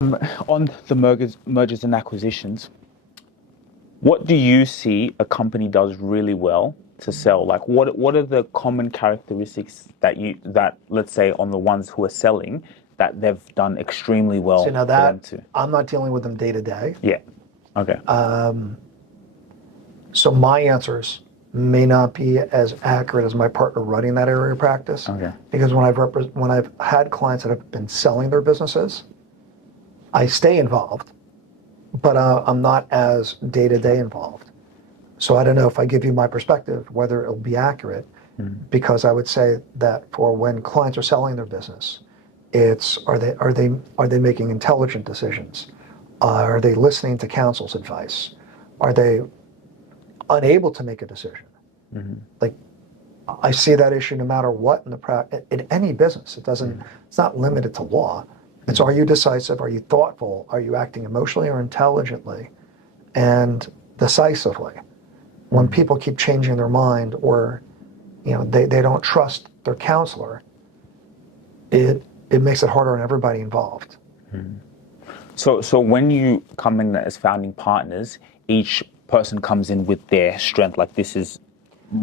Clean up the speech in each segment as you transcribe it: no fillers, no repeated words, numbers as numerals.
On the mergers and acquisitions, what do you see a company does really well to sell? Like, what are the common characteristics that let's say on the ones who are selling that they've done extremely well So now for them that to? I'm not dealing with them day to day. Yeah. Okay. So my answers may not be as accurate as my partner running that area of practice. Okay. Because when I've had clients that have been selling their businesses, I stay involved, but I'm not as day to day involved. So I don't know if I give you my perspective whether it'll be accurate. Because I would say that for when clients are selling their business, it's are they making intelligent decisions? Are they listening to counsel's advice? Are they unable to make a decision? Like, I see that issue no matter what in any business. It's not limited to law. It's, are you decisive? Are you thoughtful? Are you acting emotionally or intelligently and decisively? When people keep changing their mind, or they don't trust their counselor, it makes it harder on everybody involved. So when you come in as founding partners, each person comes in with their strength. Like, this is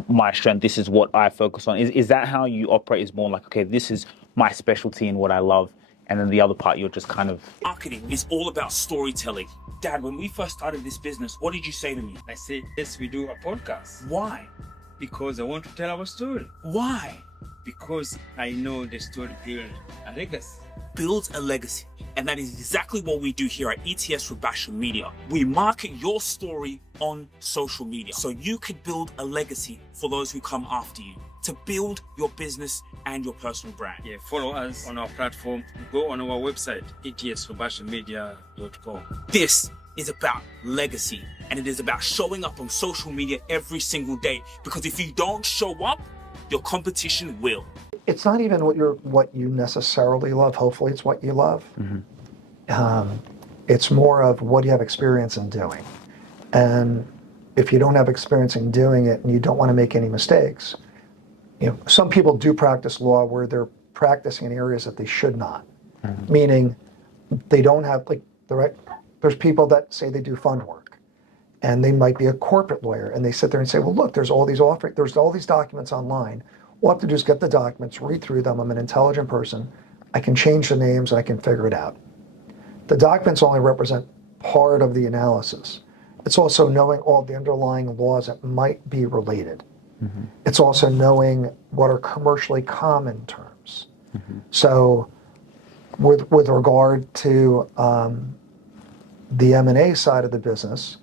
my strength. This is what I focus on. Is that how you operate? Is more like, okay, this is my specialty and what I love, and then the other part you're just kind of. Marketing is all about storytelling. Dad, when we first started this business, what did you say to me? I said, yes, we do a podcast. Why? Because I want to tell our story. Why? Because I know the story builds a legacy. Builds a legacy. And that is exactly what we do here at ETS Rubasha Media. We market your story on social media so you could build a legacy for those who come after you, to build your business and your personal brand. Yeah, follow us on our platform. Go on our website, etsrubashamedia.com. This is about legacy, and it is about showing up on social media every single day, because if you don't show up, your competition will. It's not even what you necessarily love. Hopefully it's what you love. It's more of what you have experience in doing. And if you don't have experience in doing it and you don't want to make any mistakes, some people do practice law where they're practicing in areas that they should not. Meaning they don't have, like, there's people that say they do fund work, and they might be a corporate lawyer, and they sit there and say, well, look, there's all these documents online. All I have to do is get the documents, read through them. I'm an intelligent person. I can change the names, and I can figure it out. The documents only represent part of the analysis. It's also knowing all the underlying laws that might be related. It's also knowing what are commercially common terms. So with regard to the M&A side of the business,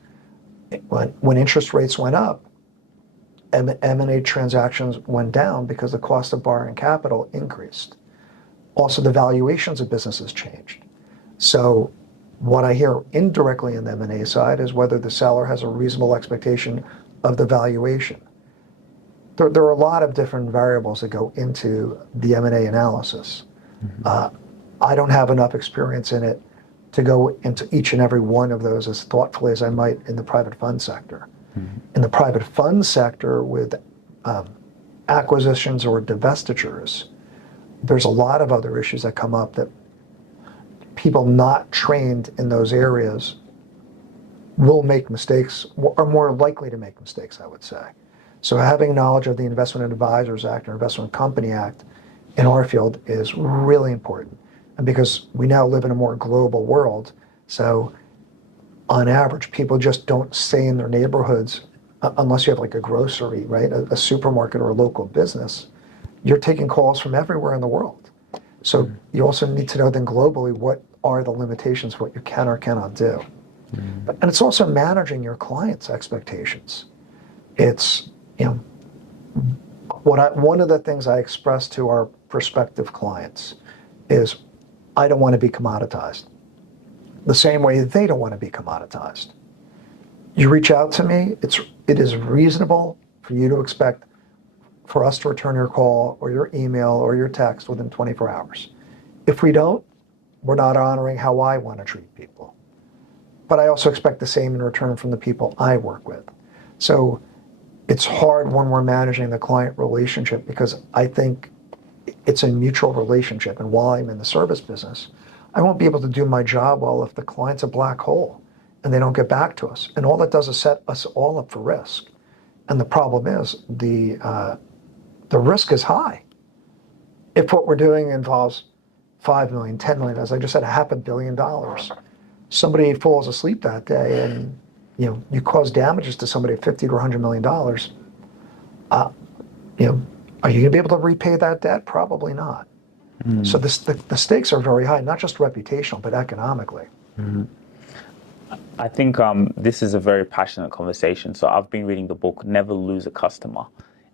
when interest rates went up, M&A transactions went down because the cost of borrowing capital increased. Also, the valuations of businesses changed. So what I hear indirectly in the M&A side is whether the seller has a reasonable expectation of the valuation. There are a lot of different variables that go into the M&A analysis. I don't have enough experience in it to go into each and every one of those as thoughtfully as I might in the private fund sector. In the private fund sector, with acquisitions or divestitures, there's a lot of other issues that come up that people not trained in those areas will make mistakes, are more likely to make mistakes, I would say. So having knowledge of the Investment Advisors Act or Investment Company Act in our field is really important. And because we now live in a more global world, so on average, people just don't stay in their neighborhoods unless you have like a grocery, right? A supermarket or a local business. You're taking calls from everywhere in the world. So you also need to know then globally what are the limitations, what you can or cannot do. And it's also managing your clients' expectations. It's, one of the things I express to our prospective clients is, I don't want to be commoditized. The same way they don't want to be commoditized. You reach out to me, it is reasonable for you to expect for us to return your call or your email or your text within 24 hours. If we don't, we're not honoring how I want to treat people. But I also expect the same in return from the people I work with. So it's hard when we're managing the client relationship, because I think it's a mutual relationship. And while I'm in the service business, I won't be able to do my job well if the client's a black hole and they don't get back to us. And all that does is set us all up for risk. And the problem is the risk is high. If what we're doing involves 5 million, 10 million, as I just said, $500 million, somebody falls asleep that day and you cause damages to somebody of 50 to $100 million, are you going to be able to repay that debt? Probably not. So the stakes are very high, not just reputational, but economically. I think this is a very passionate conversation. So I've been reading the book, Never Lose a Customer,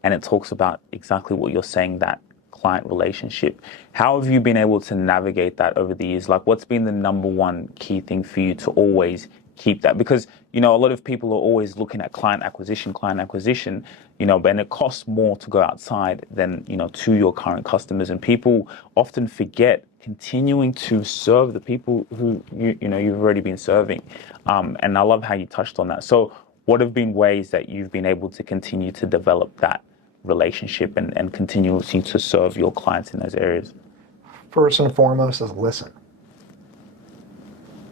and it talks about exactly what you're saying, that client relationship. How have you been able to navigate that over the years? Like, what's been the number one key thing for you to always keep that? Because, a lot of people are always looking at client acquisition, but it costs more to go outside than, to your current customers. And people often forget continuing to serve the people who, you've already been serving. And I love how you touched on that. So what have been ways that you've been able to continue to develop that relationship and continuing to serve your clients in those areas? First and foremost is listen.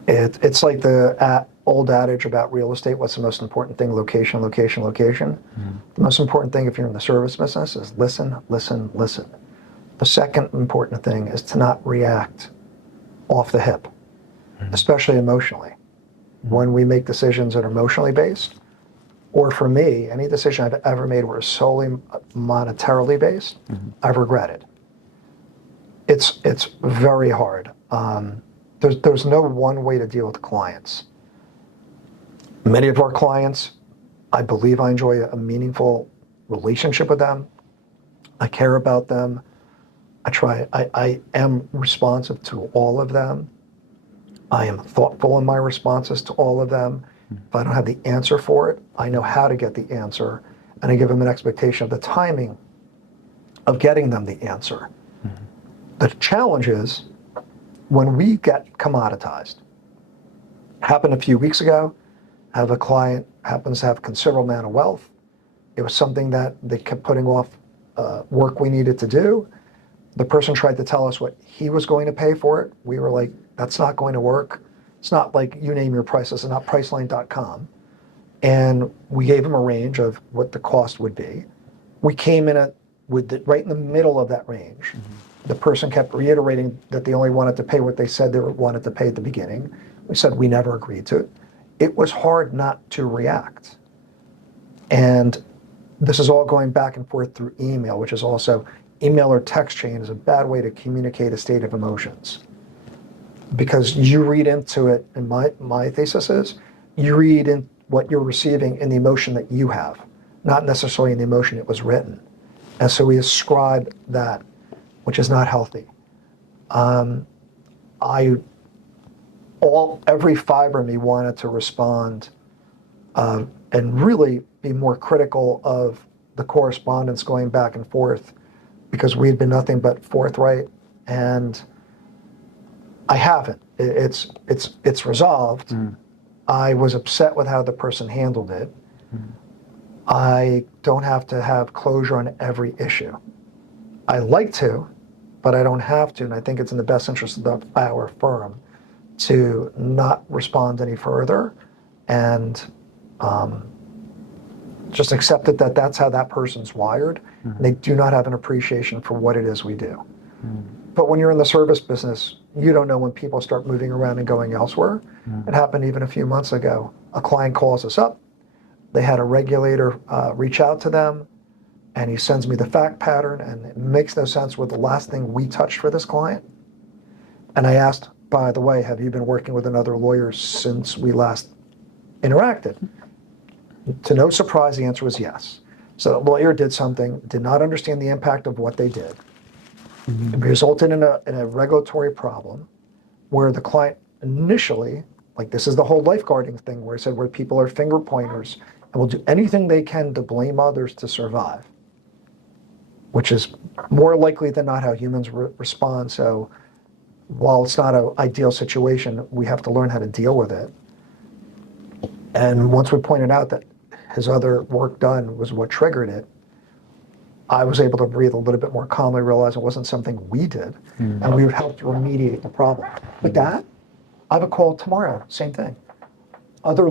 It's like the old adage about real estate. What's the most important thing? Location, location, location. The most important thing if you're in the service business is listen, listen, listen. The second important thing is to not react off the hip, especially emotionally. When we make decisions that are emotionally based, or for me, any decision I've ever made where it's solely monetarily based, I've regretted. It's very hard. There's no one way to deal with clients. Many of our clients, I believe I enjoy a meaningful relationship with them. I care about them. I am responsive to all of them. I am thoughtful in my responses to all of them. If I don't have the answer for it, I know how to get the answer, and I give them an expectation of the timing of getting them the answer. The challenge is when we get commoditized. Happened a few weeks ago. I have a client happens to have a considerable amount of wealth. It was something that they kept putting off work we needed to do. The person tried to tell us what he was going to pay for it. We were like, that's not going to work. It's not like you name your price. This is not Priceline.com. And we gave him a range of what the cost would be. We came in right in the middle of that range. The person kept reiterating that they only wanted to pay what they said they wanted to pay at the beginning. We said we never agreed to it. It was hard not to react. And this is all going back and forth through email, which is also, email or text chain is a bad way to communicate a state of emotions. Because you read into it, and my thesis is, you read in what you're receiving in the emotion that you have, not necessarily in the emotion it was written. And so we ascribe that, which is not healthy. Every fiber of me wanted to respond and really be more critical of the correspondence going back and forth, because we'd been nothing but forthright, and I haven't. It's resolved. I was upset with how the person handled it. I don't have to have closure on every issue. I like to, but I don't have to, and I think it's in the best interest of our firm to not respond any further and just accept it that that's how that person's wired. And they do not have an appreciation for what it is we do. But when you're in the service business, you don't know when people start moving around and going elsewhere. It happened even a few months ago. A client calls us up. They had a regulator reach out to them, and he sends me the fact pattern, and it makes no sense with the last thing we touched for this client. And I asked, by the way, have you been working with another lawyer since we last interacted? To no surprise, the answer was yes. So the lawyer did something, did not understand the impact of what they did. It resulted in a regulatory problem where the client initially, like this is the whole lifeguarding thing where it said where people are finger pointers and will do anything they can to blame others to survive, which is more likely than not how humans respond. So while it's not an ideal situation, we have to learn how to deal with it. And once we pointed out that his other work done was what triggered it, I was able to breathe a little bit more calmly, realize it wasn't something we did, and we would help to remediate the problem. With that, I have a call tomorrow, same thing. Other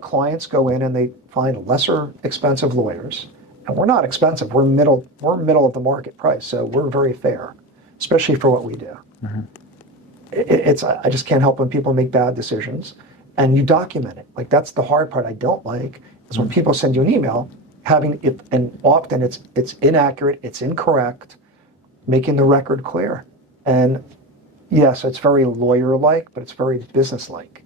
clients go in and they find lesser expensive lawyers, and we're not expensive. We're middle of the market price, so we're very fair, especially for what we do. I just can't help when people make bad decisions, and you document it. Like, that's the hard part I don't like, is when people send you an email, having it, and often it's inaccurate, it's incorrect, making the record clear. And yes, it's very lawyer-like, but it's very business-like.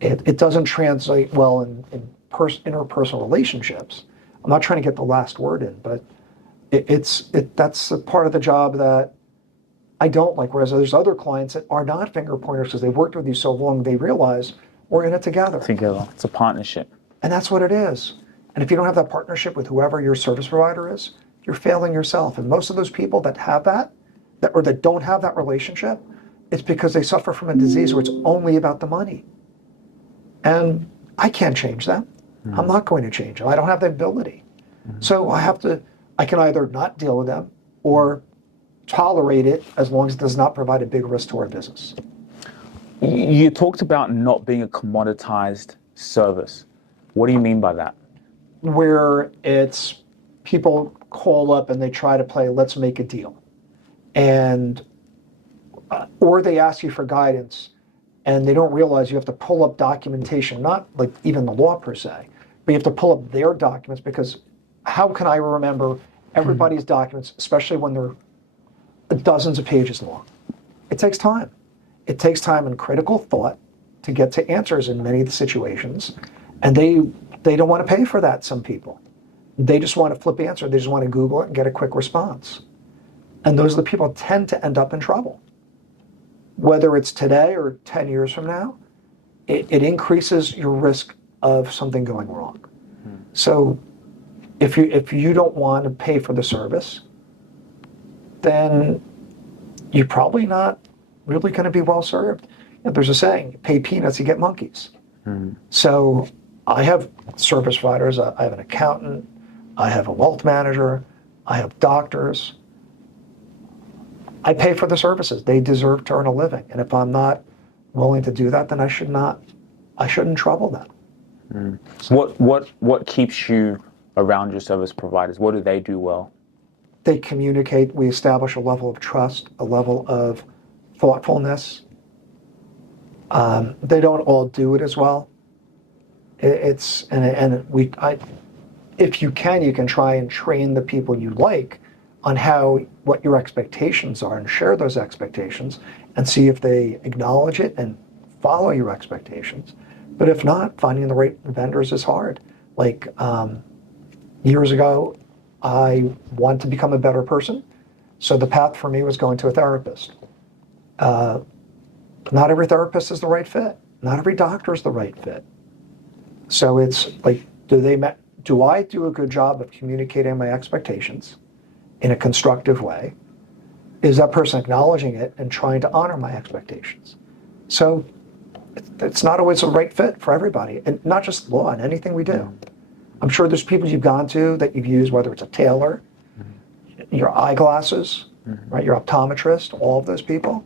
It doesn't translate well in interpersonal relationships. I'm not trying to get the last word in, but that's a part of the job that I don't like. Whereas there's other clients that are not finger pointers because they've worked with you so long, they realize we're in it together. Together, it's a partnership. And that's what it is. And if you don't have that partnership with whoever your service provider is, you're failing yourself. And most of those people that have that don't have that relationship, it's because they suffer from a disease where it's only about the money. And I can't change that. I'm not going to change them. I don't have the ability. So I can either not deal with them or tolerate it as long as it does not provide a big risk to our business. You talked about not being a commoditized service. What do you mean by that? Where it's people call up and they try to play, let's make a deal. And, or they ask you for guidance and they don't realize you have to pull up documentation, not like even the law per se, but you have to pull up their documents, because how can I remember everybody's documents, especially when they're dozens of pages long? It takes time. It takes time and critical thought to get to answers in many of the situations. And they don't want to pay for that, some people. They just want to flip answer. They just want to Google it and get a quick response. And those are the people who tend to end up in trouble. Whether it's today or 10 years from now, it increases your risk of something going wrong. So if you don't want to pay for the service, then you're probably not really going to be well served. There's a saying, pay peanuts, you get monkeys. So I have service providers, I have an accountant, I have a wealth manager, I have doctors. I pay for the services. They deserve to earn a living. And if I'm not willing to do that, then I shouldn't trouble them. What keeps you around your service providers? What do they do well? They communicate. We establish a level of trust, a level of thoughtfulness. They don't all do it as well. If you can try and train the people you like on what your expectations are and share those expectations and see if they acknowledge it and follow your expectations. But if not, finding the right vendors is hard. Like years ago, I wanted to become a better person. So the path for me was going to a therapist. Not every therapist is the right fit. Not every doctor is the right fit. So it's like, do I do a good job of communicating my expectations in a constructive way? Is that person acknowledging it and trying to honor my expectations? So it's not always the right fit for everybody, and not just law, and anything we do. I'm sure there's people you've gone to that you've used, whether it's a tailor, your eyeglasses, right, your optometrist, all of those people.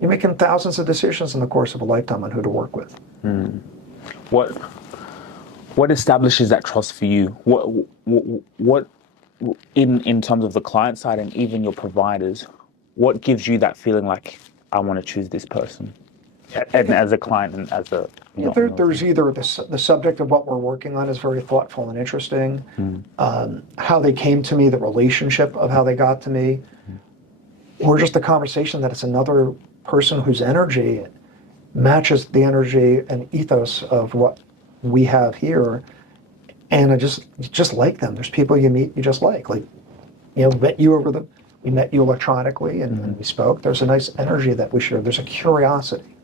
You're making thousands of decisions in the course of a lifetime on who to work with. What establishes that trust for you? What in terms of the client side and even your providers, what gives you that feeling like I want to choose this person, and as a client and as a there's either the subject of what we're working on is very thoughtful and interesting, how they came to me, the relationship of how they got to me, or just the conversation that it's another person whose energy matches the energy and ethos of what we have here, and I just like them. There's people you meet you just like we met you electronically and we spoke. There's a nice energy that we share. There's a curiosity.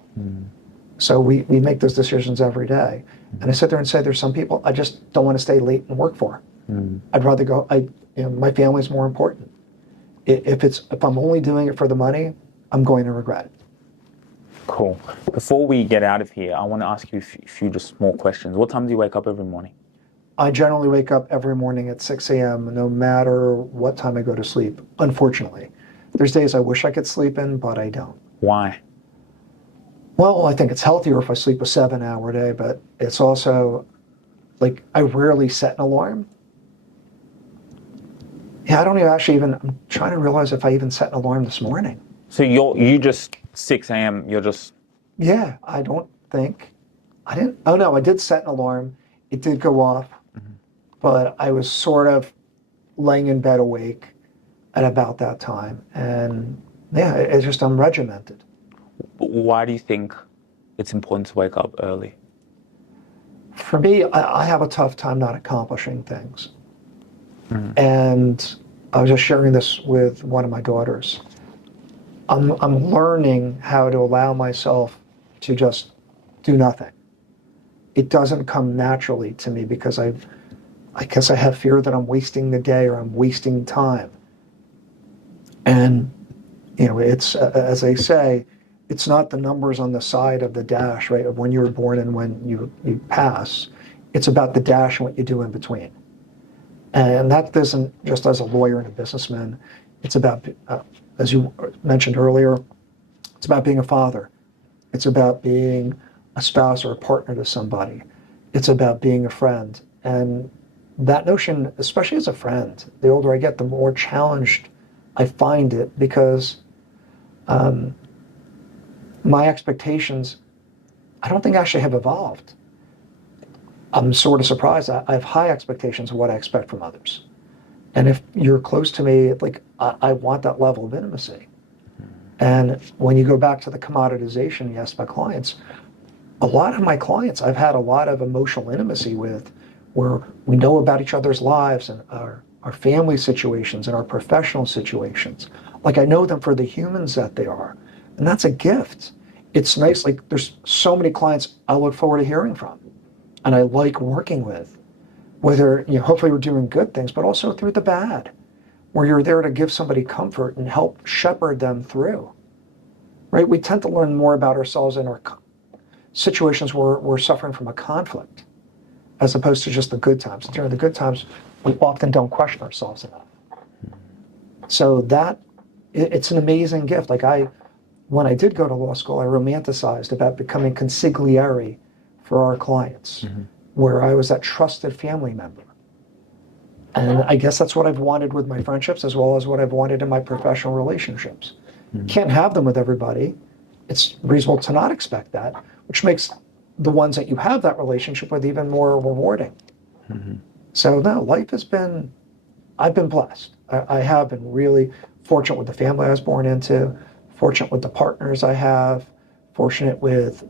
So we make those decisions every day. And I sit there and say, there's some people I just don't want to stay late and work for. I'd rather go. My family's more important. If I'm only doing it for the money, I'm going to regret it. Cool. Before we get out of here, I want to ask you a few just small questions. What time do you wake up every morning? I generally wake up every morning at 6 a.m. no matter what time I go to sleep, unfortunately. There's days I wish I could sleep in, but I don't. Why? Well, I think it's healthier if I sleep a 7-hour day, but it's also like I rarely set an alarm. Yeah, I don't even, I'm trying to realize if I even set an alarm this morning. So you just 6 a.m. You're just Yeah, I don't think, I didn't, oh no, I did set an alarm. It did go off, but I was sort of laying in bed awake at about that time. And yeah, it's just, I'm regimented. Why do you think it's important to wake up early? For me, I have a tough time not accomplishing things. And I was just sharing this with one of my daughters. I'm learning how to allow myself to just do nothing. It doesn't come naturally to me because I guess I have fear that I'm wasting the day or I'm wasting time. And, you know, it's, as they say, it's not the numbers on the side of the dash, right, of when you were born and when you pass. It's about the dash and what you do in between. And that isn't just as a lawyer and a businessman. It's about, as you mentioned earlier, it's about being a father. It's about being a spouse or a partner to somebody. It's about being a friend. And that notion, especially as a friend, the older I get, the more challenged I find it because my expectations, I don't think actually have evolved. I'm sort of surprised. I have high expectations of what I expect from others. And if you're close to me, like I want that level of intimacy. And when you go back to the commoditization you asked my clients, a lot of my clients I've had a lot of emotional intimacy with where we know about each other's lives and our family situations and our professional situations. Like I know them for the humans that they are. And that's a gift. It's nice, like there's so many clients I look forward to hearing from and I like working with, whether, you know, hopefully we're doing good things, but also through the bad, where you're there to give somebody comfort and help shepherd them through, right? We tend to learn more about ourselves in our situations where we're suffering from a conflict, as opposed to just the good times. During the good times, we often don't question ourselves enough. So that, it's an amazing gift. Like when I did go to law school, I romanticized about becoming consigliere for our clients, where I was that trusted family member. And I guess that's what I've wanted with my friendships as well as what I've wanted in my professional relationships. Can't have them with everybody. It's reasonable to not expect that, which makes the ones that you have that relationship with even more rewarding. So no, life has been, I've been blessed. I have been really fortunate with the family I was born into, fortunate with the partners I have, fortunate with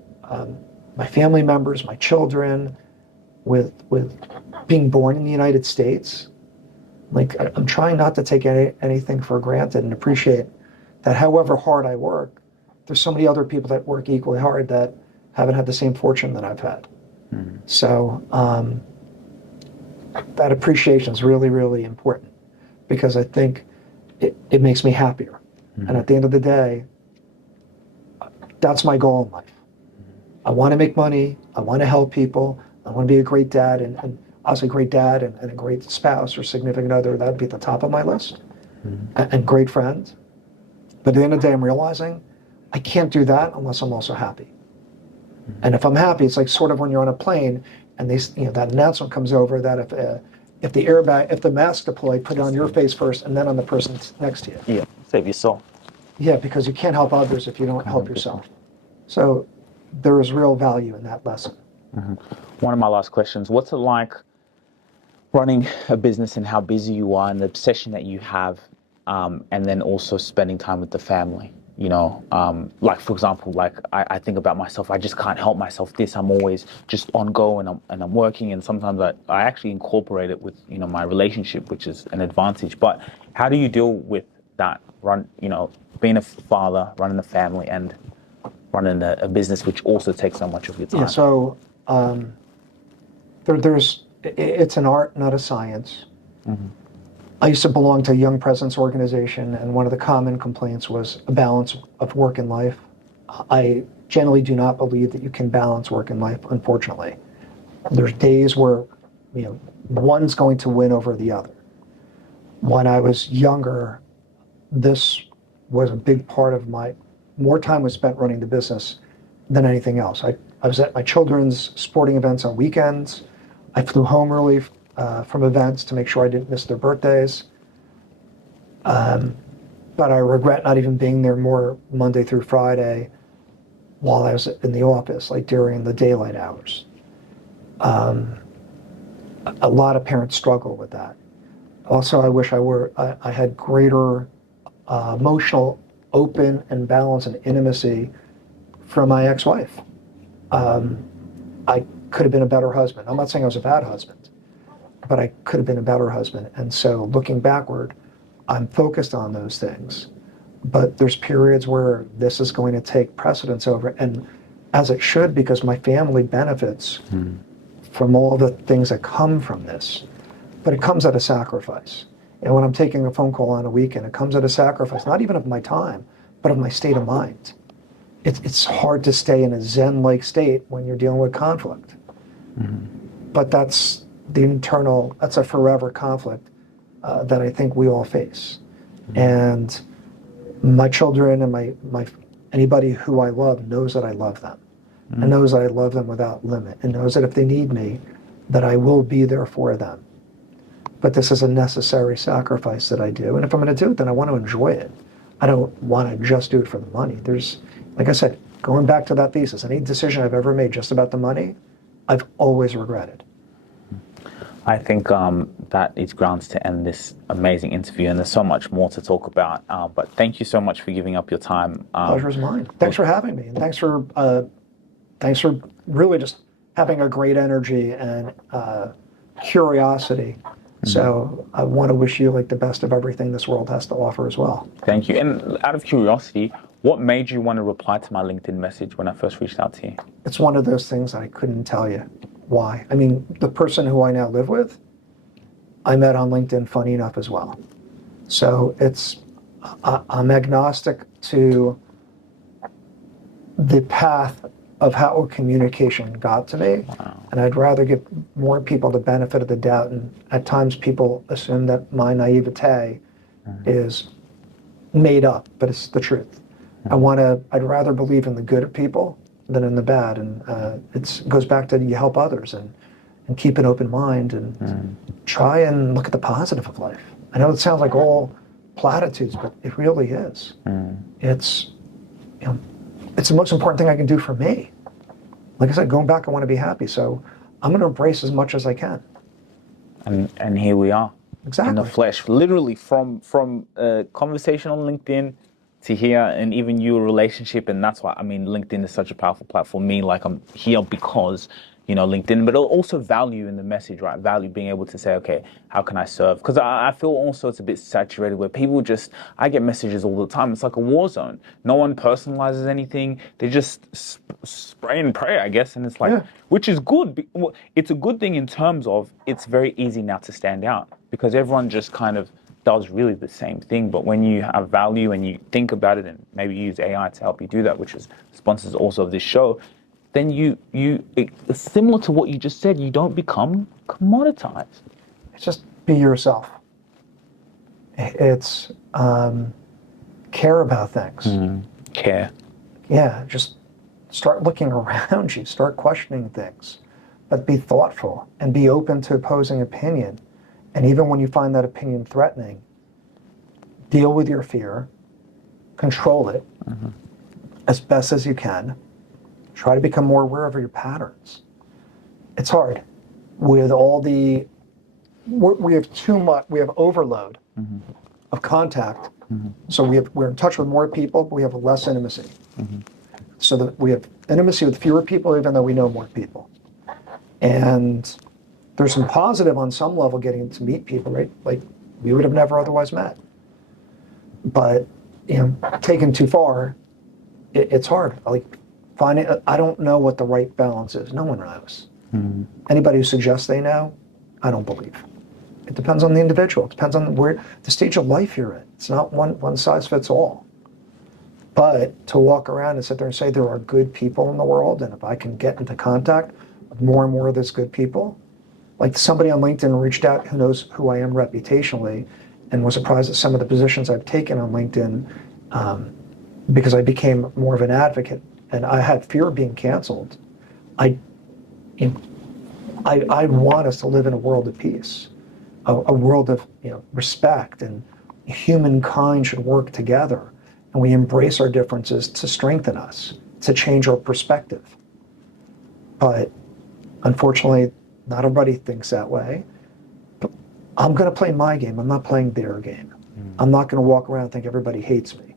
my family members, my children, with being born in the United States. Like I'm trying not to take anything for granted and appreciate that however hard I work, there's so many other people that work equally hard that haven't had the same fortune that I've had. So that appreciation is really, really important because I think it makes me happier. And at the end of the day, that's my goal in life. I want to make money. I want to help people. I want to be a great dad and obviously a great dad and a great spouse or significant other. That would be at the top of my list. And great friend. But at the end of the day, I'm realizing I can't do that unless I'm also happy. And if I'm happy, it's like sort of when you're on a plane and they, you know, that announcement comes over that if the airbag, if the mask deployed, put it on your face first and then on the person next to you. Yeah, save your soul. Yeah, because you can't help others if you don't help yourself. So there is real value in that lesson. One of my last questions, what's it like running a business and how busy you are and the obsession that you have, and then also spending time with the family? You know, like for example, like I think about myself, I just can't help myself this. I'm always just on go and I'm working, and sometimes I actually incorporate it with, you know, my relationship, which is an advantage. But how do you deal with that, being a father, running a family and running a business which also takes so much of your time? Yeah, so it's an art, not a science. I used to belong to a young presence organization, and one of the common complaints was a balance of work and life. I generally do not believe that you can balance work and life, unfortunately. There's days where, you know, one's going to win over the other. When I was younger, this was a big part of more time was spent running the business than anything else. I was at my children's sporting events on weekends. I flew home early from events to make sure I didn't miss their birthdays. But I regret not even being there more Monday through Friday while I was in the office, like during the daylight hours. A lot of parents struggle with that. Also, I wish I had greater emotional, open and balance and intimacy from my ex-wife. I could have been a better husband. I'm not saying I was a bad husband, but I could have been a better husband. And so looking backward, I'm focused on those things. But there's periods where this is going to take precedence over, and as it should, because my family benefits from all the things that come from this. But it comes at a sacrifice. And when I'm taking a phone call on a weekend, it comes at a sacrifice, not even of my time, but of my state of mind. It's hard to stay in a Zen-like state when you're dealing with conflict. But that's that's a forever conflict that I think we all face. And my children and my anybody who I love knows that I love them, and knows that I love them without limit, and knows that if they need me, that I will be there for them. But this is a necessary sacrifice that I do, and if I'm going to do it, then I want to enjoy it. I don't want to just do it for the money. There's, like I said, going back to that thesis, any decision I've ever made just about the money, I've always regretted. I think that is grounds to end this amazing interview, and there's so much more to talk about. But thank you so much for giving up your time. Pleasure's mine. Thanks for having me, and thanks for really just having a great energy and curiosity. So I want to wish you like the best of everything this world has to offer as well. Thank you. And out of curiosity, what made you want to reply to my LinkedIn message when I first reached out to you? It's one of those things I couldn't tell you why. I mean, the person who I now live with, I met on LinkedIn, funny enough, as well. So I'm agnostic to the path of how communication got to me. Wow. And I'd rather give more people the benefit of the doubt. And at times people assume that my naivete is made up, but it's the truth. I'd rather believe in the good of people than in the bad. And it goes back to you help others and keep an open mind and try and look at the positive of life. I know it sounds like all platitudes, but it really is. It's, it's the most important thing I can do for me. Like I said, going back, I want to be happy. So I'm going to embrace as much as I can. And here we are. Exactly. In the flesh, literally from a conversation on LinkedIn to here, and even your relationship. And that's why, I mean, LinkedIn is such a powerful platform for me. Like, I'm here because, LinkedIn, but also value in the message, right? Value, being able to say, okay, how can I serve? Because I feel also it's a bit saturated where people I get messages all the time. It's like a war zone. No one personalizes anything. They just spray and pray, I guess. And it's like, which is good. It's a good thing in terms of it's very easy now to stand out because everyone just kind of does really the same thing. But when you have value and you think about it and maybe use AI to help you do that, which is sponsors also of this show, then it's similar to what you just said, you don't become commoditized. It's just be yourself. It's care about things. Care. Yeah, just start looking around you, start questioning things, but be thoughtful and be open to opposing opinion. And even when you find that opinion threatening, deal with your fear, control it as best as you can. Try to become more aware of your patterns. It's hard. With all we have too much, we have overload of contact. So we're in touch with more people, but we have less intimacy. So that we have intimacy with fewer people, even though we know more people. And there's some positive on some level getting to meet people, right? Like we would have never otherwise met. But taken too far, it's hard. Like I don't know what the right balance is. No one knows. Anybody who suggests they know, I don't believe. It depends on the individual. It depends on the stage of life you're in. It's not one size fits all. But to walk around and sit there and say there are good people in the world, and if I can get into contact with more and more of those good people, Like somebody on LinkedIn reached out who knows who I am reputationally and was surprised at some of the positions I've taken on LinkedIn because I became more of an advocate and I had fear of being canceled. I want us to live in a world of peace, a world of respect, and humankind should work together, and we embrace our differences to strengthen us, to change our perspective. But unfortunately, not everybody thinks that way. But I'm going to play my game. I'm not playing their game. I'm not going to walk around and think everybody hates me.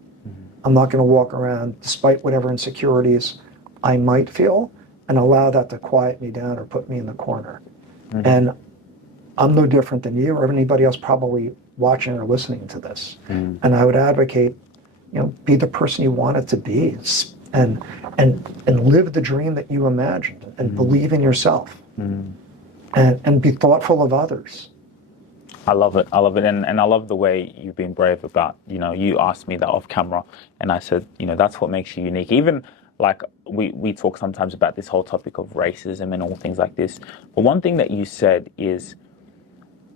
I'm not going to walk around, despite whatever insecurities I might feel, and allow that to quiet me down or put me in the corner. And I'm no different than you or anybody else probably watching or listening to this. And I would advocate, be the person you want it to be, and live the dream that you imagined, and believe in yourself, and be thoughtful of others. I love it. I love it. And I love the way you've been brave about, you asked me that off camera and I said, that's what makes you unique. Even like we talk sometimes about this whole topic of racism and all things like this. But one thing that you said is,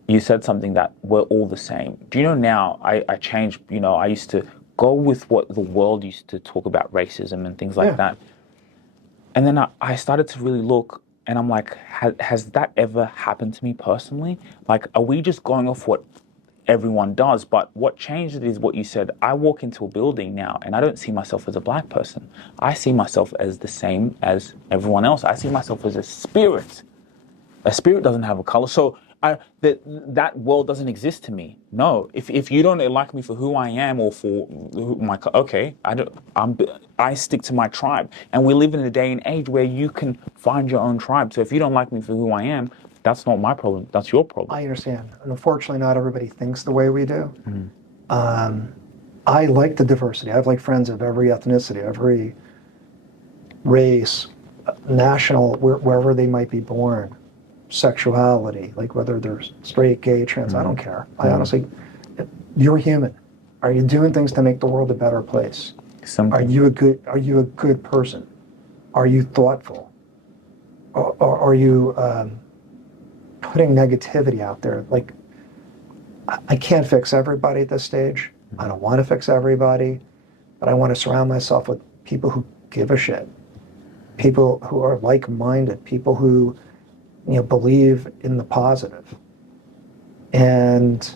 you said something that we're all the same. Do you know now I changed, I used to go with what the world used to talk about racism and things like that. And then I started to really look and I'm like, has that ever happened to me personally? Like, are we just going off what everyone does? But what changed it is what you said. I walk into a building now and I don't see myself as a black person. I see myself as the same as everyone else. I see myself as a spirit. A spirit doesn't have a color. So that world doesn't exist to me. No, if you don't like me for who I am or for I stick to my tribe. And we live in a day and age where you can find your own tribe. So if you don't like me for who I am, that's not my problem. That's your problem. I understand. And unfortunately, not everybody thinks the way we do. I like the diversity. I have friends of every ethnicity, every race, national, wherever they might be born. Sexuality, whether they're straight, gay, trans, I don't care. I honestly, you're human. Are you doing things to make the world a better place? Are you a good person? Are you thoughtful? Or are you putting negativity out there? I can't fix everybody at this stage. I don't want to fix everybody, but I want to surround myself with people who give a shit, people who are like-minded, people who believe in the positive. And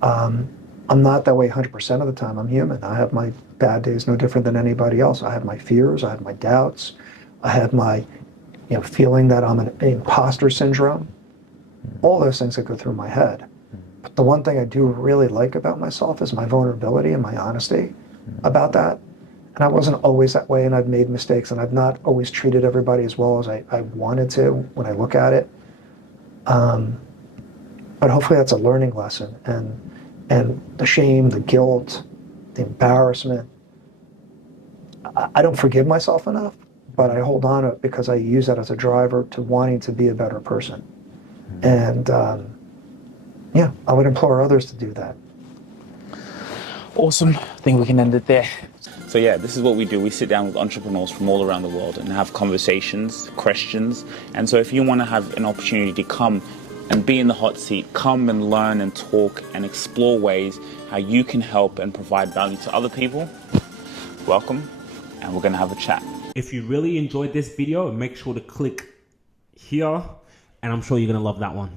I'm not that way 100% of the time. I'm human. I have my bad days no different than anybody else. I have my fears. I have my doubts. I have my feeling that I'm an imposter syndrome. All those things that go through my head. But the one thing I do really like about myself is my vulnerability and my honesty about that. And I wasn't always that way, and I've made mistakes, and I've not always treated everybody as well as I wanted to when I look at it. But hopefully that's a learning lesson. And the shame, the guilt, the embarrassment, I don't forgive myself enough, but I hold on to it because I use that as a driver to wanting to be a better person. And I would implore others to do that. Awesome. I think we can end it there. So this is what we do. We sit down with entrepreneurs from all around the world and have conversations, questions. And so if you want to have an opportunity to come and be in the hot seat, come and learn and talk and explore ways how you can help and provide value to other people, welcome, and we're going to have a chat. If you really enjoyed this video, make sure to click here, and I'm sure you're going to love that one.